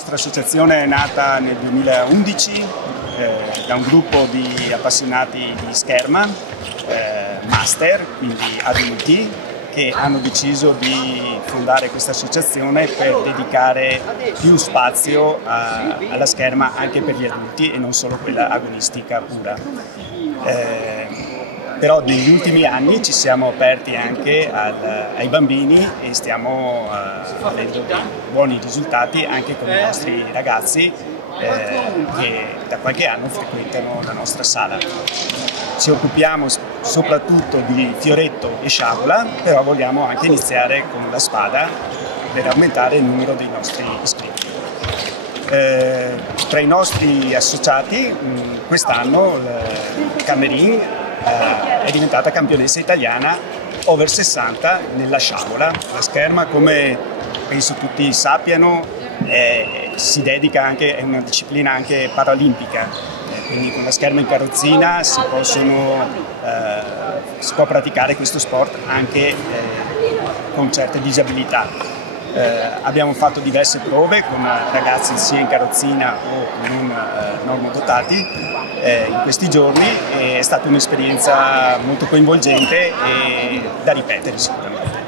nostra associazione è nata nel 2011 da un gruppo di appassionati di scherma, master, quindi adulti, che hanno deciso di fondare questa associazione per dedicare più spazio alla scherma anche per gli adulti e non solo quella agonistica pura. Però negli ultimi anni ci siamo aperti anche ai bambini e stiamo avendo buoni risultati anche con i nostri ragazzi che da qualche anno frequentano la nostra sala. Ci occupiamo soprattutto di fioretto e sciabola, però vogliamo anche iniziare con la spada per aumentare il numero dei nostri iscritti. Tra i nostri associati quest'anno Camerin è diventata campionessa italiana over 60 nella sciabola. La scherma, come penso tutti sappiano, si dedica anche, è una disciplina anche paralimpica, quindi con la scherma in carrozzina si può praticare questo sport anche con certe disabilità. Abbiamo fatto diverse prove con ragazzi sia in carrozzina o non normodotati in questi giorni e è stata un'esperienza molto coinvolgente e da ripetere sicuramente.